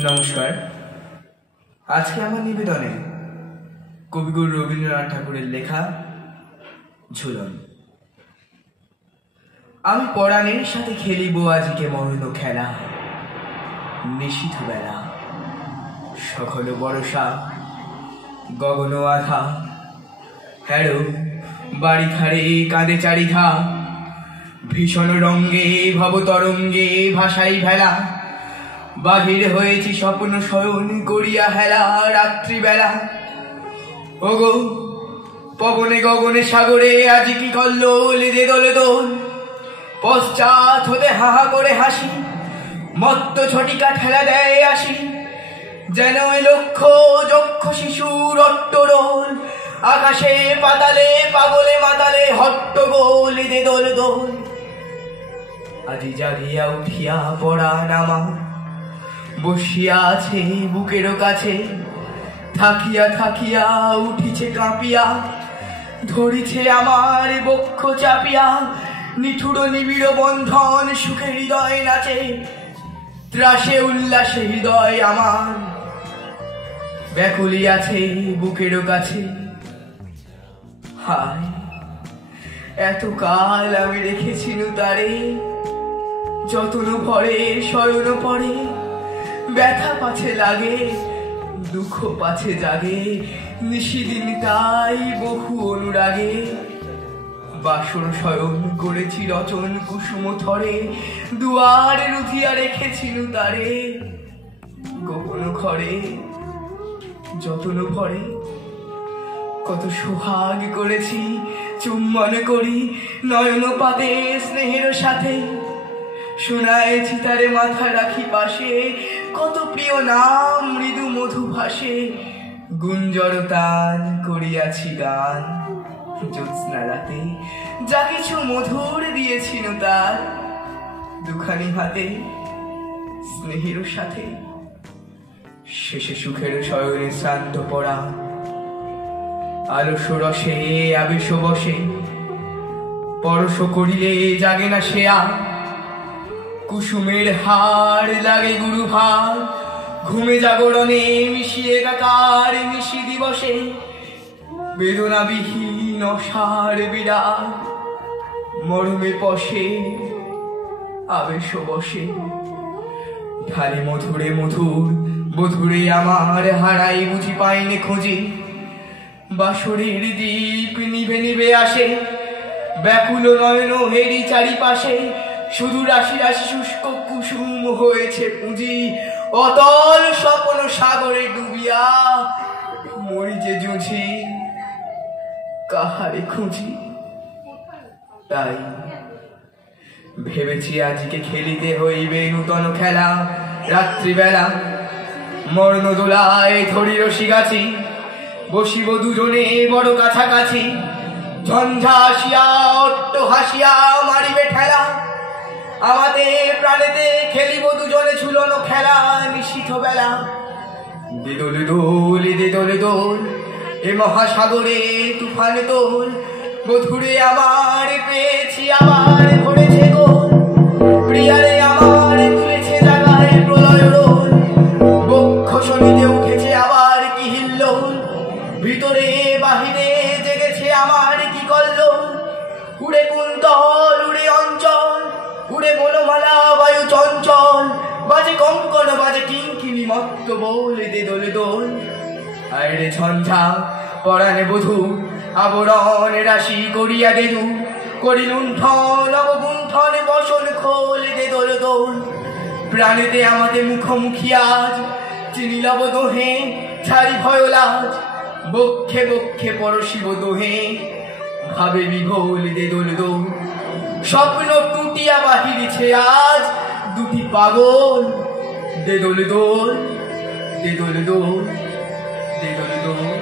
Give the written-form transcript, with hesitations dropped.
নমস্কার। আজকে আমার নিবেদনে কবিগুরু রবীন্দ্রনাথ ঠাকুরের লেখা ঝুলন। আমি পরাণের সাথে খেলিব আজকে মরণ খেলা, নিশীথ বেলা সকল বরষা গগন আধা, হ্যারো বাড়ি ধারে কাঁদে চারিধা, ভীষণ রঙ্গে ভব তরঙ্গে ভাসাই ভেলা, বাহির হয়েছি স্বপ্ন শয়ন করিয়া হেলা রাত্রিবেলা। ওগো পবনে গগনে সাগরে আজ কি কল্লোল দে দোলে দোল, পশ্চাৎ হতে হাহা করে হাসি, মত্ত ছটিকা ঠেলা দেয় আসি, যেন লক্ষ যক্ষ শিশুর অট্টরোল, আকাশে পাতালে পাগলে মাতালে হট্টগোল দে দোল দোল। আজি জাগিয়া উঠিয়া পরাণ আমার বসিয়া আছে বুকেরও কাছে, থাকিয়া থাকিয়া উঠিছে কাঁপিয়া, ধরিছে আমার বক্ষ চাপিয়া, নিঠুর নিবিড় বন্ধন সুখে হৃদয় নাচে, ত্রাসে উল্লাসে হৃদয় আমার ব্যাকুলি আছে বুকেরও কাছে। হায় এত কাল আমি রেখেছিনু তারে, যতন ভরে শয়ন পরে, ব্যথা পাছে লাগে দুঃখ পাছে জাগে, নিশিদিন তাই বহু অনুরাগে, বাসর শয়ন করেছি রচন কুসুম থরে, দুয়ারে রুধিয়া রেখেছিনু তারে, গোপন ঘরে যতন ভরে, কত সোহাগ করেছি চুম্বন করি নয়ন পাতে স্নেহের সাথে, শোনায়েছি তারে মাথা রাখি পাশে, কত প্রিয় নাম মৃদু মধু ভাসে, গুঞ্জর তান করিয়াছি গান জ্যোৎস্না রাতে, যা কিছু মধুর দিয়েছিল তার দুখানি হাতে স্নেহের সাথে। শেষে সুখের শয়নে শ্রান্ত পড়া, আলস্য রসে আবেশ বসে, পরশ করিলে জাগে না শেয়া, কুসুমের হার লাগে গুরু ভার, ঘুমে জাগরণে মিশিয়ে একাকার নিশি দিবসে, বেদনাবিহীন অসার বিরাট মরমে পশে আবেশ বসে, ঢালে মধুরে মধুর বধুরে আমার হারাই বুঝি পাইনে খুঁজি, বাসরের দ্বীপ নিভে নিভে আসে, ব্যাকুল নয়ন হেরি চারিপাশে, শুধু রাশি রাশি শুষ্ক কুসুম হয়েছে পুঁজি, অতল স্বপ্ন সাগরে ডুবিয়া মরি যে জুঝি কাহারে খুঁজি। তাই ভেবেছি আজকে খেলিতে হইবে নূতন খেলা রাত্রিবেলা, মর্ণ দোলায় ধরি রশি গাছি, বসিব দুজনে বড় কাছাকাছি, ঝঞ্ঝা আসিয়া অট্ট হাসিয়া মারিবে ঠেলা, আমাদের প্রাণেতে খেলিব দুজনে ঝুলনো খেলা নিশীথ বেলা। দে দোলে দোল দে দোলে দোল, এ মহাসাগরে তুফান দোল, বধুরে আমার পেয়েছি আবার ধরেছে গোল, প্রিয়ারে আমার তুলেছে জাগায় প্রলয় রোল, বক্ষ শনিতে উঠেছে আবার কি হিল্লোল, ভিতরে বাহিরে জেগেছে আমার কি কল্লোল, উড়ে কুন্তল উড়ে অঞ্চল, উড়ে বনমালা বায়ু চঞ্চল, বাজে কঙ্কন বাজে কিঙ্কিনি মত্ত বল দে দোলে দোল। আরে ঝঞ্ঝা পরাণে বধূ আবরণ রাশি করিয়া দেদু, করি লুণ্ঠন অবগুণ্ঠন বসন খোল দে দোলে দোল, প্রাণেতে আমাদের মুখোমুখি আজ চিনিলব দোহে ছাড়ি ভয় লাজ, বক্ষে বক্ষে পরশিব দোহে ভাবে বিভোল দে দোলে দোল, স্বপ্ন টুটিয়া বাহিরিছে আজ দুটি পাগল দে দোলে দোল দে দোলে দোল দে দোলে দোল।